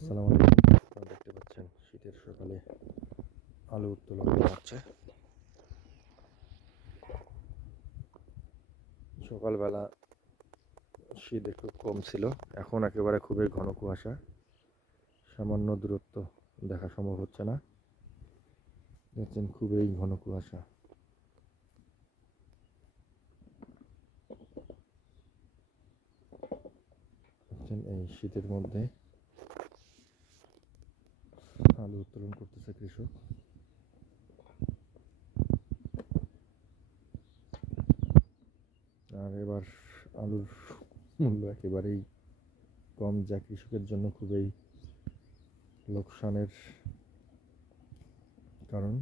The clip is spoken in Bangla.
আসসালামু আলাইকুম। আপনারা দেখতে পাচ্ছেন শীতের সকালে আলু উত্তোলন করা হচ্ছে। সকালবেলা শীত একটু কম ছিল, এখন একেবারে খুবই ঘন কুয়াশা। সামান্য দূরত্ব দেখা সম্ভব হচ্ছে না। দেখছেন খুবই ঘন কুয়াশা। দেখছেন এই শীতের মধ্যে আলু উত্তোলন করতেছে কৃষক। আর এবার আলুর মূল্য একেবারেই কম, যা কৃষকের জন্য খুবই লোকসানের কারণ।